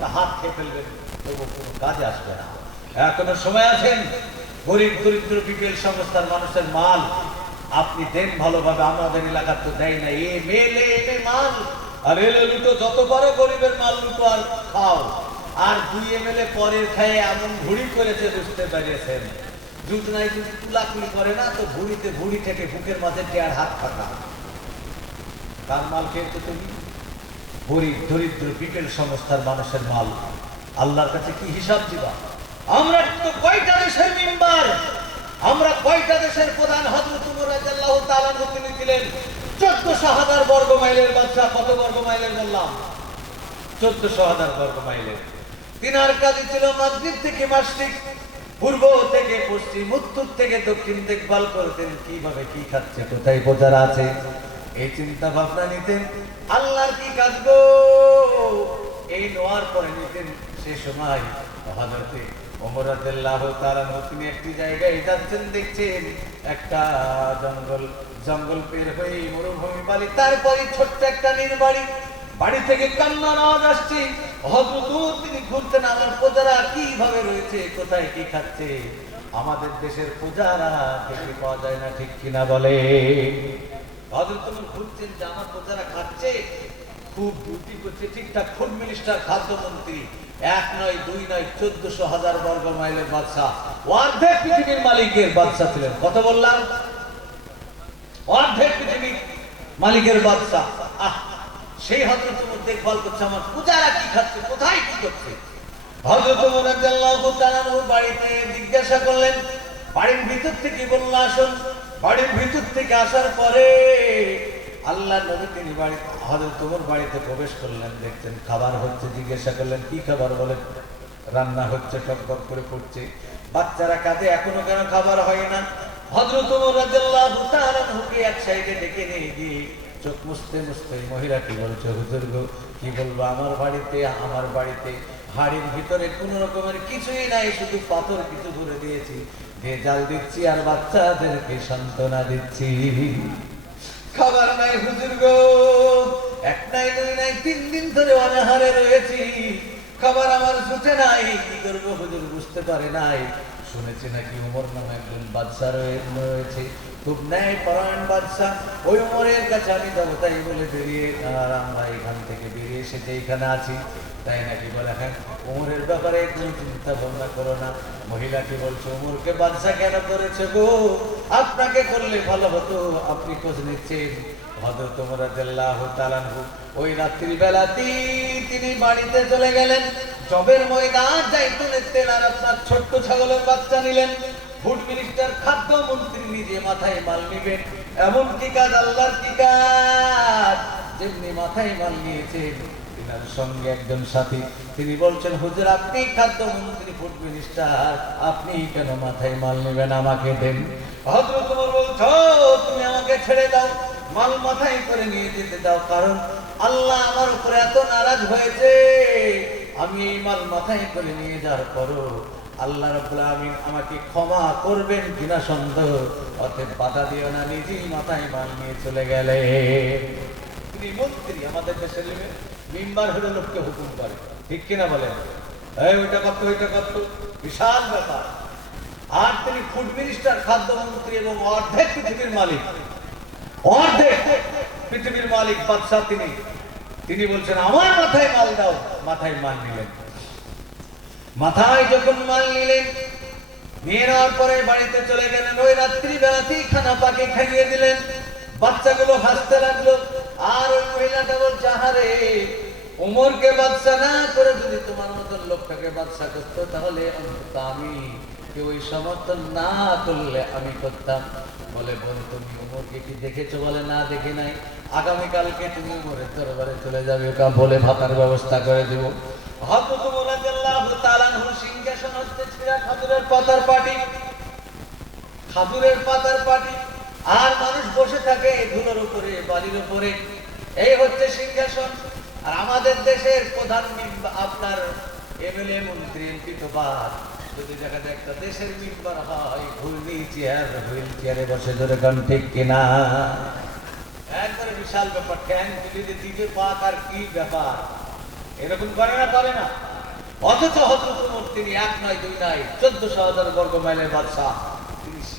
তা হাত খেয়ে ফেলবেন তবু কোনো কাজে আসবে না। এখনও সময় আছেন? গরিব দরিদ্র বিপিএল সংস্থার মানুষের মাল আপনি দেন ভালোভাবে, আমাদের এলাকার তো দেয় না। এ মেলে এনে মাল। আর এলে লুটো যত পারো গরিবের মাল লুটো আর খাও। আর দুই এমএলএ পরের খায়ে এমন ঘুড়ি করেছে, বুঝতে পেরেছেন? জুট নাই যদি কুলাকুলি করে না, তো ভুড়িতে ভুড়ি থেকে বুকের মাঝে টেয়ার হাত ফাঁকা কার মাল খেয়েছো তুমি গরিব, দরিদ্র, বিকেল সংস্থার মানুষের মাল। আল্লাহর কাছে কি হিসাব দিবা? আমরা তো কয়টা দেশের মেম্বার? আমরা কয়টা দেশের প্রধান হজরত উমর রাদিয়াল্লাহু তাআলা আনহু তিনি ছিলেন? 1400 হাজার বর্গ মাইলের বাদশা কত বর্গ মাইলের বললাম? 1400 হাজার বর্গ মাইলের। তিনার ছিল মাগরিব থেকে মাসরিক পূর্ব থেকে পশ্চিম, উত্তর থেকে দক্ষিণ দেখভাল করতেন কীভাবে কি খাচ্ছে, কোথায় বোঝার আছে? এই চিন্তা ভাবনা নিতেন, আল্লাহর কি কাজ গো? এই নোয়ার পরে নিতেন সে সময় হজরতে ওমর রাদিয়াল্লাহু তাআলা তিনি একটি জায়গায় যাচ্ছেন, দেখছেন একটা জঙ্গল জঙ্গল পের হয়ে মরুভূমি বালি তারপরে ছোট্ট একটা নির্বাড়ি বাড়ি থেকে কান্নার আওয়াজ আসছে হজরত তিনি ঘুরতেন, আমার প্রজারা কীভাবে রয়েছে, কোথায় কি খাচ্ছে? আমাদের দেশের প্রজারা দেখতে পাওয়া যায় না, ঠিক কিনা বলে? খাচ্ছে, খুব করছে, ঠিকঠাক মিনিস্টার এক নয়, দুই নয়, চোদ্দশো হাজার বর্গ মাইলের অর্ধেক মালিকের বাদশা ছিলেন। কত বললাম? অর্ধেক মালিকের আহ, সেই হজরত উমর দেখভাল করছে আমার। পূজারা কি খাচ্ছে? কোথায় কি করছে? হজরত উমর রাদিয়াল্লাহু তাআলা বাড়িতে জিজ্ঞাসা করলেন, বাড়ির ভিতর থেকে বলল, আসুন। বাড়ির ভিতর থেকে আসার পরে আল্লাহ নবী তিনি বাড়ি হজরত উমর বাড়িতে প্রবেশ করলেন দেখছেন খাবার হচ্ছে, জিজ্ঞাসা করলেন, কি খাবার? বলেন, রান্না হচ্ছে টকবক করে পড়ছে বাচ্চারা কাঁদে, এখনও কেন খাবার হয় না? হজরত আনহুকে এক সাইডে ডেকে নিয়ে গিয়ে চোখ মুছতে মুছতে ওই মহিলা কি বলছে, হুজুর কি বলব? আমার বাড়িতে আমার বাড়িতে হাড়ির ভিতরে কোনো রকমের কিছুই নাই, শুধু পাথর কিছু ভরে দিয়েছি। দিয়ে জাল দিচ্ছি আর বাচ্চাদেরকে সান্ত্বনা দিচ্ছি। খাবার নাই হুজুর গো, এক নাই দুই নাই, তিন দিন ধরে অনাহারে রয়েছি। খাবার আমার জুটে নাই, কি করব হুজুর বুঝতে পারে নাই। শুনেছি নাকি উমর নামে একজন বাদশা রয়েছে। খুব ন্যায় পরায়ণ বাদশা। ওই উমরের কাছে আমি যাব তাই বলে বেরিয়ে, আর আমরা এখান থেকে বেরিয়ে এসে যে এখানে আছি তাই নাকি বলে হ্যাঁ উমরের ব্যাপারে কোনো চিন্তা ভাবনা করো না। মহিলা কি বলছে উমরকে বাদশা কেন করেছে গো? আপনাকে করলে ভালো হতো, আপনি খোঁজ নিচ্ছেন। ওই তিনি বাড়িতে চলে গেলেন। জবের ময়দান জাইতুনের তেল আর আপনার ছোট্ট ছাগলের বাচ্চা নিলেন। ফুড মিনিস্টার খাদ্য মন্ত্রী নিজে মাথায় মাল নিবেন। এমন কি কাজ, আল্লাহর কি কাজ? যেমনি মাথায় মাল নিয়েছেন তিনার সঙ্গে একজন সাথী। তিনি বলছেন, হুজুর, আপনি ফুড মিনিস্টার আপনি কেন মাথায় মাল নেবেন, আমাকে দেন? তোমার বলছো তুমি আমাকে ছেড়ে দাও, মাল মাথায় করে নিয়ে যেতে দাও, কারণ আল্লাহ আমার উপরে এত নারাজ হয়েছে। আমি এই মাল মাথায় করে নিয়ে যাওয়ার পরও আল্লাহ রাব্বুল আমিন আমাকে ক্ষমা করবেন কিনা সন্দেহ, অতএব বাধা দিও না, নিজেই মাথায় মাল নিয়ে চলে গেলে। তিনি মন্ত্রী, আমাদের দেশের মেম্বার হলে লোককে হুকুম করে। ঠিক কিনা বলেন? এই, ওইটা করতো ওইটা করতো। বিশাল ব্যাপার। আর তিনি ফুড মিনিস্টার খাদ্যমন্ত্রী এবং অর্ধেক পৃথিবীর মালিক। অর্ধেক পৃথিবীর মালিক, বাদশাহ তিনি। তিনি বলছেন, আমার মাথায় মাল দাও। মাথায় মাল নিলেন। মাথায় যখন মাল নিলেন, নিয়ে নেওয়ার পরে বাড়িতে চলে গেলেন। ওই রাত্রি বেলাতেই খানা পাকে খাইয়ে দিলেন। বাচ্চাগুলো হাসতে লাগল। আর ওই মহিলাটা বলছে আহারে উমরকে বাচ্চা না করে যদি তোমার মতন লোকটাকে বাচ্চা করতো, তাহলে আমি ওই সমর্থন না করলে আমি করতাম। বলে, বোন, তুমি উমরকে কি দেখেছ বলে? না, দেখে নাই। আগামীকালকে তুমি উমরের দরবারে চলে যাবে। ওটা বলে ভাতার ব্যবস্থা করে দেবো। হযরত উমর রাদিয়াল্লাহু তাআলা সিংহাসন হচ্ছে ছিঁড়া পাতার পাটি খাজুরের পাতার পাটি আর মানুষ বসে থাকে ধুলোর উপরে, বালির উপরে। এই হচ্ছে সিংহাসন। আর আমাদের দেশের প্রধান আপনার এমএলএ মন্ত্রী এমপি তো বাদ বিশাল ব্যাপার। আর কি ব্যাপার? এরকম করে না করে না। অথচ এক নয়, দুই চোদ্দশো হাজার বর্গ মাইলের বাদশাহ।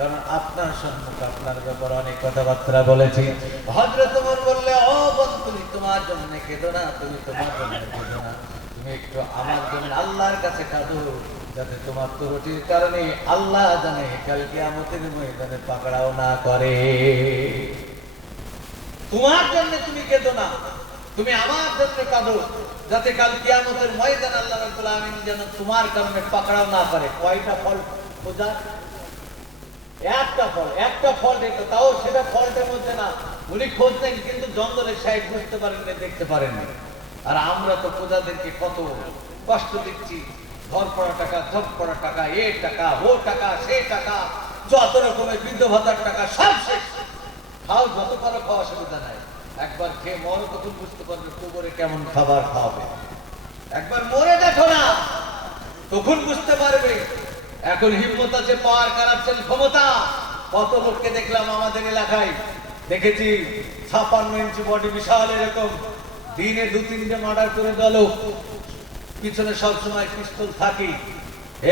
কারণ আপনার আপনার ব্যাপারে অনেক কথাবার্তা বলেছি। ওমর বললে, ও তুমি তোমার জন্য কেঁদো না, তুমি তোমার জন্য কেঁদো না। তুমি একটু আমার জন্য আল্লাহর কাছে কাঁদো, যাতে তোমার কারণে আল্লাহ জানে কালকে আমাদের পাকড়াও না করে। তোমার জন্য তুমি কেঁদো না, তুমি আমার জন্য কাঁদো, যাতে কাল কিয়ামতের ময়দান আল্লাহ রাব্বুল যেন তোমার কারণে পাকড়াও না করে। কয়টা ফল খোঁজা একটা ফল একটা ফল রেখে তাও সেটা ফলটার মধ্যে না উনি খোঁজ নেন, কিন্তু জঙ্গলের সাইড বুঝতে পারেননি দেখতে পারেননি আর আমরা তো প্রজাদেরকে কত কষ্ট দিচ্ছি। ঘর পড়া টাকা ধপ পড়া টাকা, এ টাকা, ও টাকা, সে টাকা, যত রকমের বৃদ্ধ ভাতার টাকা, সব শেষ। খাও, যত পারো খাওয়া সুবিধা নাই। একবার খেয়ে মরো, তখন বুঝতে পারবে কবরে কেমন খাবার খাওয়াবে। একবার মরে দেখো না, তখন বুঝতে পারবে এখন হিম্মত আছে, পাওয়ার কারাচ্ছেন ক্ষমতা। কত লোককে দেখলাম আমাদের এলাকায়। দেখেছি, ছাপান্ন ইঞ্চি বডি বিশাল এরকম। দিনে দু, তিনটে মার্ডার করে দল পিছনে সবসময় পিস্তল থাকি।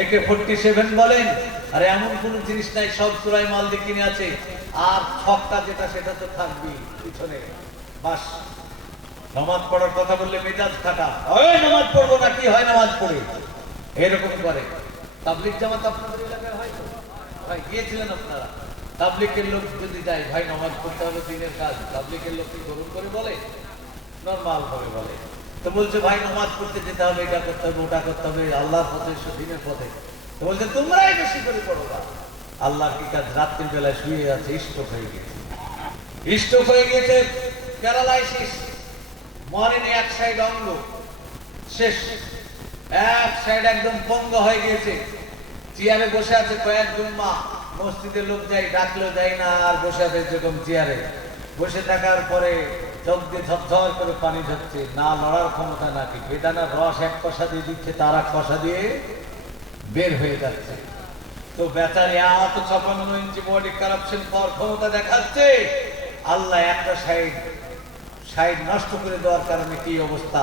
একে ফোরটি সেভেন বলেন। আর এমন কোন জিনিস নাই, সব চূড়াই মাল দিয়ে কিনে আছে। আর ছকটা যেটা, সেটা তো থাকবেই পিছনে। বাস, নামাজ পড়ার কথা বললে মেজাজ খাটা ওই নামাজ পড়ব না কি হয় নামাজ পড়ে? এরকম করে। তাবলিক জামাত আপনাদের এলাকায় হয় তো? ভাই, গিয়েছিলেন আপনারা? তাবলিকের লোক যদি যায় ভাই, নামাজ পড়তে হবে, দিনের কাজ। তাবলিকের লোক করে বলে? নর্মাল ভাবে বলে। তো বলছে, ভাই পড়তে যেতে হবে, এটা করতে হবে, ওটা করতে হবে, আল্লাহর পথে দিনের পথে। তো বলছে, তোমরাই বেশি করে পড়ো না আল্লাহর কি কাজ? রাত্রির বেলায় শুয়ে আছে স্টোক হয়ে গেছে স্টোক হয়ে গেছে প্যারালাইসিস, মরেন এক সাইড অঙ্গ, শেষ। এক সাইড একদম পঙ্গ হয়ে গিয়েছে। চেয়ারে বসে আছে কয়েক জুম্মা মসজিদের লোক যাই ডাকলেও যাই না, আর বসে আছে যেরকম চেয়ারে বসে থাকার পরে চোখ দিয়ে ঝরঝর করে পানি ঝরছে। না লড়ার ক্ষমতা নাকি বেদানার রস এক কষা দিয়ে দিচ্ছে, তার এক কষা দিয়ে বের হয়ে যাচ্ছে। তো বেচারি এত ছাপান্ন ইঞ্চি বডি কারাপশন পাওয়ার ক্ষমতা দেখাচ্ছে। আল্লাহ একটা সাইড সাইড নষ্ট করে দেওয়ার কারণে কি অবস্থা?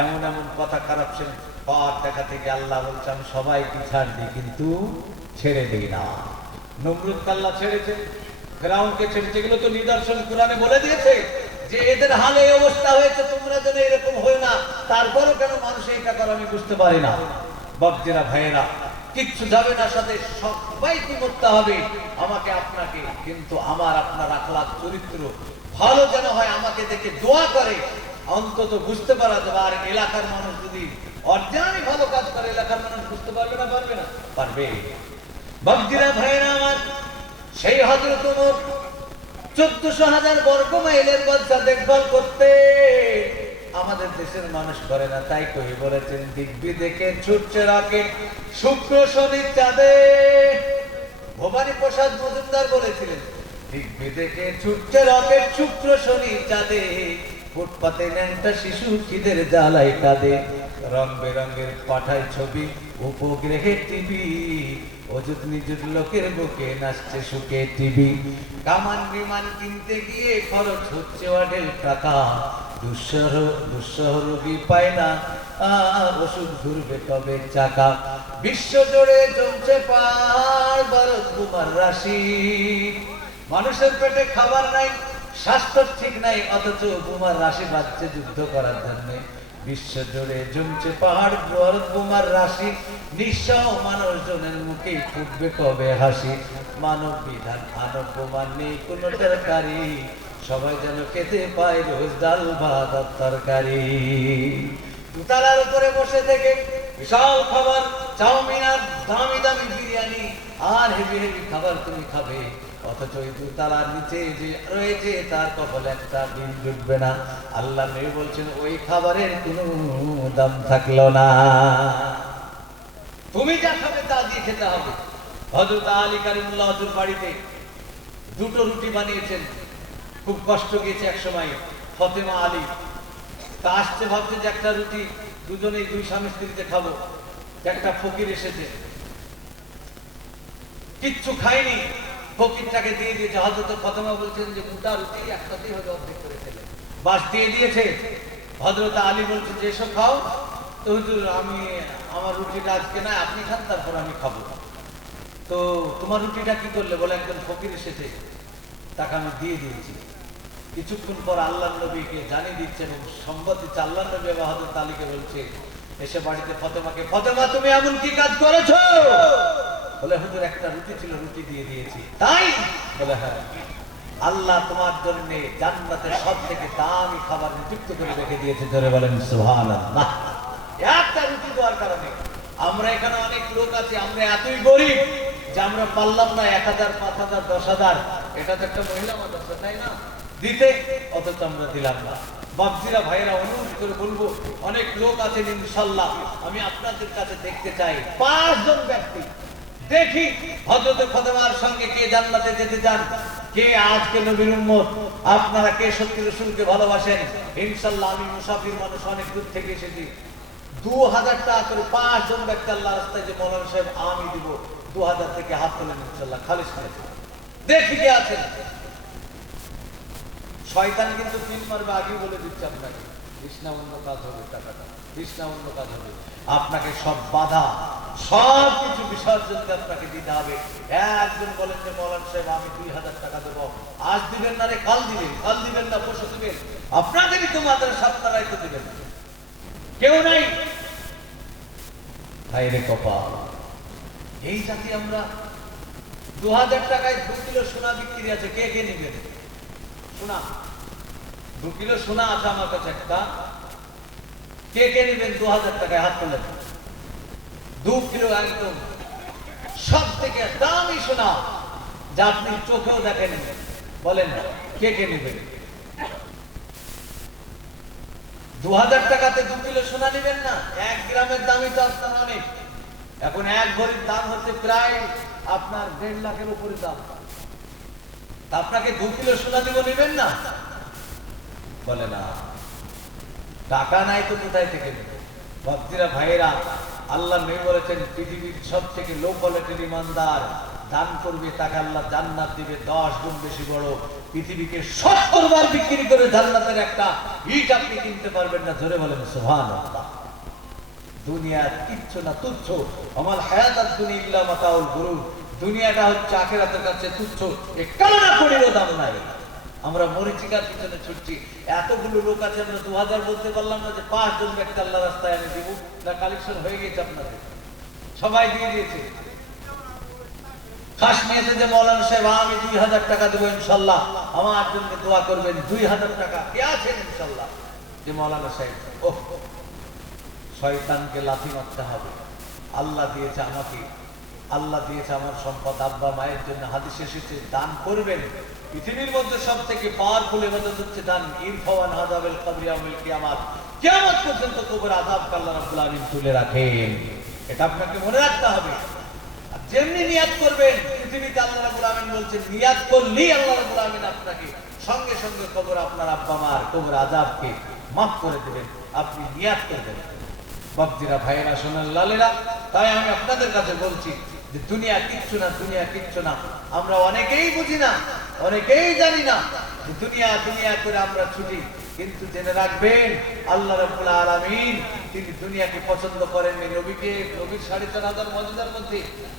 এমন এমন কথা খারাপ কারাপশন পাওয়ার দেখা থেকে আল্লাহ বলছে, আমি সবাইকে ছাড় দিই, কিন্তু ছেড়ে দিই না। নমরুদ কাল্লা ছেড়েছে, ফেরাউনকে ছেড়েছে, এগুলো তো নিদর্শন, কোরআনে বলে দিয়েছে যে এদের হালে এই অবস্থা হয়েছে, তোমরা যেন এরকম হয় না, তারপরও কেন মানুষ এটা করে আমি বুঝতে পারি না। বাবজেরা ভাইয়েরা, কিচ্ছু যাবে না, সাথে সবাইকে করতে হবে? আমাকে আপনাকে, কিন্তু আমার আপনার আখলাক চরিত্র ভালো যেন হয়, আমাকে দেখে দোয়া করে অন্তত বুঝতে পারা যাবে, আর এলাকার মানুষ যদি অরিজিনালি ভালো কাজ করে, এলাকার মানুষ বুঝতে পারবে না পারবে না? পারবে। আমার, সেই হজরত চোদ্দশো হাজার বর্গ মাইলের দেখভাল করতে। আমাদের দেশের মানুষ করে না, তাই কই বলেছেন, দিব্যি দেখে ছুটছে রাখে শুক্র শনির চাঁদে। ভবানী প্রসাদ মজুমদার বলেছিলেন, দিব্যি দেখে ছুটছে রকেট শুক্র শনির চাঁদে। ফুটপাতে ন্যাংটা শিশু খিদের জ্বালাই কাঁদে। রং বেরঙের পাঠায় ছবি উপগ্রহে টিভি অযুত নিযুত লোকের বুকে নাচছে সুখে টিভি কামান বিমান কিনতে গিয়ে খরচ হচ্ছে অঢেল টাকা। দুঃসহ দুঃসহ রোগী পায় না ওষুধ ঘুরবে তবে চাকা। বিশ্ব জুড়ে জমছে পার ভারত কুমার রাশি। মানুষের পেটে খাবার নাই স্বাস্থ্য ঠিক নাই, অথচ বোমার রাশি বাজছে যুদ্ধ করার জন্য বিশ্ব জুড়ে জমছে পাহাড় জোয়ার বোমার রাশি। নিঃস্ব মানুষজনের মুখে ফুটবে কবে হাসি। মানব বিধান, মানব বোমার নেই, কোনো তরকারি। সবাই যেন খেতে পায় রোজ ডাল, ভাত আর তরকারি। দুতলার উপরে বসে থেকে বিশাল খাবার, চাউমিন আর দামি দামি বিরিয়ানি। আর হেভি হেভি খাবার তুমি খাবে। অথচ নিচে যে রয়েছে, তার একটা দিন না। আল্লাহ নবী বলছেন, ওই খাবারের দাম থাকল না। তুমি যা খাবে তা দিয়ে খেতে হবে। হজরত আলী কারিমুল্লাহ হজুর বাড়িতে দুটো রুটি বানিয়েছেন। খুব কষ্ট গিয়েছে এক সময় ফতেমা আলী। তা আসছে, ভাবছে যে একটা রুটি দুজনেই দুই স্বামী স্ত্রীতে খাব। একটা ফকির এসেছে। কিচ্ছু খায়নি। ফকিরটাকে দিয়ে দিয়েছে। হজরত ফতেমা বলছেন যে দুটা রুটি একসাথেই হয়তো অর্ধেক করে খেলে বাস দিয়ে দিয়েছে। হজরত আলী বলছেন যে এসব খাও। তো হুজুর, আমি, আমার রুটিটা আজকে না আপনি খান, তারপর আমি খাব। তো তোমার রুটিটা কি করলে? বলে একজন ফকির এসেছে, তাকে আমি দিয়ে দিয়েছি। কিছুক্ষণ পর আল্লাহ নবীকে জানিয়ে দিচ্ছে এবং দিচ্ছে আল্লাহ নবী এবং হজরত আলীকে বলছে, এসে বাড়িতে ফতেমাকে, ফতেমা, তুমি এমন কি কাজ করেছ? বলে হুজুর একটা রুটি ছিল রুটি দিয়ে দিয়েছি। তাই? বলে হ্যাঁ। আল্লাহ তোমার জন্য জান্নাতে সব থেকে দামি খাবার নিযুক্ত করে রেখে দিয়েছে। ধরে বলেন সুবহানাল্লাহ। একটা রুটি দেওয়ার কারণে। আমরা এখানে অনেক লোক আছে আমরা এতই গরিব যে আমরা পারলাম না এক হাজার পাঁচ হাজার দশ হাজার। এটা তো একটা মহিলা মাদ্রাসা তাই না? দিতে অথচ আমরা দিলাম না। বাপজিরা ভাইয়েরা অনুরোধ করে বলব অনেক লোক আছেন ইনশাল্লাহ। আমি আপনাদের কাছে দেখতে চাই পাঁচজন ব্যক্তি। দেখি হজরত ফতেমার সঙ্গে কে জান্নাতে যেতে চান? কে আজকে নবীর উম্মত? আপনারা কে সত্যি রসুলকে ভালোবাসেন? ইনশাল্লাহ আমি মুসাফির মানুষ অনেক দূর থেকে এসেছি। দু হাজার টাকা করে পাঁচ জন ব্যক্তি আল্লাহ রাস্তায় যে মৌলানা সাহেব আমি দিব দু হাজার থেকে হাত তোলেন ইনশাল্লাহ খালিস খালিস দেখি কে আছেন। শয়তান কিন্তু তিন মারবে আগেই বলে দিচ্ছে আপনাকে, কৃষ্ণা অন্য কাজ হবে টাকাটা। আপনাকে সব বাধা, সব কিছু বিসর্জন আপনাকে দিতে হবে। একজন বলেন যে, মৌলান সাহেব, আমি দুই হাজার টাকা দেবো। আজ দিবেন না রে, কাল দিবেন কাল দিবেন না, পরশু দিবেন। আপনাদেরই তো মাত্রা সাতটারাই তো দিবেন। কেউ নাই। হাই রে কপাল, এই জাতি আমরা দু হাজার টাকায় দু কিলো সোনা বিক্রি আছে, কে কে নেবেন? সোনা দু কিলো সোনা আছে আমার কাছে একটা। কে কে নেবেন দু হাজার টাকায় হাত তোলেন দু কিলো একদম। সব থেকে দামি সোনা যা আপনি চোখেও দেখেন বলেন, কে কে নেবেন দু হাজার টাকাতে দু কিলো সোনা নেবেন না? এক গ্রামের দামই তো আপনার অনেক। এখন এক ভরির দাম হচ্ছে প্রায় আপনার দেড় লাখের উপরে দাম। আপনাকে দু কিলো সোনা দিব নেবেন না? বলে না। টাকা নাই তো কোথায় থেকে? ভক্তিরা, ভাইয়েরা, আল্লাহ মেয়ে বলেছেন, পৃথিবীর সব থেকে লো কোয়ালিটির ইমানদার দান করবে, তাকে আল্লাহ জান্নাত দিবে, দশ গুণ বেশি বড়। পৃথিবীকে সত্তর বার বিক্রি করে জান্নাতের একটা ইট আপনি কিনতে পারবেন না ধরে বলেন সোহান দুনিয়া কিচ্ছু না, তুচ্ছ। আমার হায়াত আর দুনিয়া ইল্লা মাতাউল গুরু দুনিয়াটা হচ্ছে আখেরাতের কাছে তুচ্ছ। এ কানা করিরও দাম নাই। আমরা মরিচিকার পিছনে ছুটছি। এতগুলো লোক আছে, আমরা দু হাজার বলতে পারলাম না যে পাঁচ জন ব্যক্তি আল্লাহ রাস্তায় আমি দিব। না কালেকশন হয়ে গেছে আপনাদের। সবাই দিয়ে দিয়েছে। দোয়া করবেন, দুই হাজার টাকা কে সাহেব ও মারতে হবে। আল্লাহ দিয়েছে আমাকে। আল্লাহ দিয়েছে আমার সম্পদ। আব্বা মায়ের জন্য হাদিস এসেছে, দান করবেন। পৃথিবীর মধ্যে সব থেকে পাওয়ারফুল ইবাদত হচ্ছে দান। ইরফাওয়ান হাজাবেল কবরি আমিল কিয়ামাত। কিয়ামত পর্যন্ত কবর আযাব আল্লাহ রাব্বুল আলামিন তুলে রাখেন। এটা আপনাকে মনে রাখতে হবে। আর যেমনি নিয়াত করবেন, পৃথিবীতে আল্লাহ রাব্বুল আলামিন বলছেন, নিয়াত করলেই আল্লাহ রাব্বুল আলামিন আপনাকে সঙ্গে সঙ্গে কবর আপনার আব্বা, মার, কবর আযাবকে মাফ করে দেবেন। আপনি নিয়াত করবেন ভক্তিরা ভাইয়েরা শোনেন লালেরা, তাই আমি আপনাদের কাছে বলছি যে দুনিয়া কিচ্ছু না, দুনিয়া কিচ্ছু না। আমরা অনেকেই বুঝি না অনেকেই জানি না দুনিয়া দুনিয়া করে আমরা ছুটি, কিন্তু জেনে রাখবেন, আল্লাহ রাব্বুল আলামিন তিনি দুনিয়াকে পছন্দ করেননি নবীকে, নবীর সাড়ে চার হাজার মজুদার মধ্যে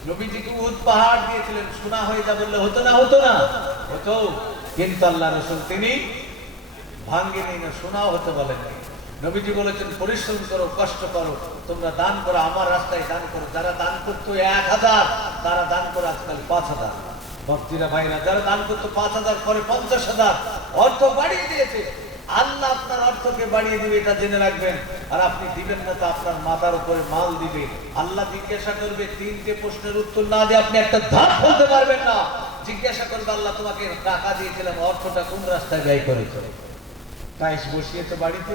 নবীজিকে উদ পাহাড় দিয়েছিলেন। শোনা হয়ে যা বললে হতো না হতো না? হতো। কিন্তু আল্লাহ রসুল তিনি ভাঙ্গেনি না শোনাও হতে বলেননি নবীজি বলেছেন, পরিশ্রম করো, কষ্ট করো, তোমরা দান করো, আমার রাস্তায় দান করো। যারা দান করতো এক হাজার, তারা দান করে আজকাল পাঁচ হাজার। ভক্তিরা ভাইরা, যারা দান করতো পাঁচ হাজার, পরে পঞ্চাশ হাজার, অর্থ বাড়িয়ে দিয়েছে। আল্লাহ আপনার অর্থকে বাড়িয়ে দিবে, এটা জেনে রাখবেন। আর আপনি দিবেন না তো আপনার মাথার উপরে মাল দিবে। আল্লাহ জিজ্ঞাসা করবে, তিনটে প্রশ্নের উত্তর না দিয়ে আপনি একটা ধাপ ফেলতে পারবেন না। জিজ্ঞাসা করবে, আল্লাহ তোমাকে টাকা দিয়েছিলাম, অর্থটা কোন রাস্তায় ব্যয় করেছ? টাইস বসিয়েছো বাড়িতে?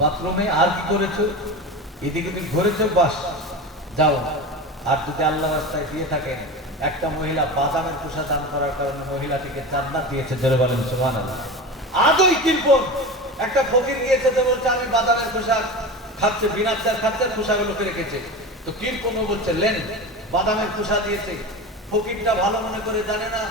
বাথরুমে? আর কি করেছ? এদিক ওদিক ঘুরেছো? বাস। যাও। আর যদি আল্লাহ রাস্তায় দিয়ে থাকেন একটা মহিলা বাদামের পোষা দান করার কারণে মহিলাটিকে জান্নাত দিয়েছে ধরে বলেন, সুবহানাল্লাহ। আদৌ কীরকম একটা ফকির গিয়েছে তো বলছে, আমি বাদামের পোশাক খাচ্ছে বিনা খাচ্ছে লোকে রেখেছে। তো কীরকম বলছে, লেন, বাদামের পোশা দিয়েছে। ফকিরটা ভালো মনে করে জানে না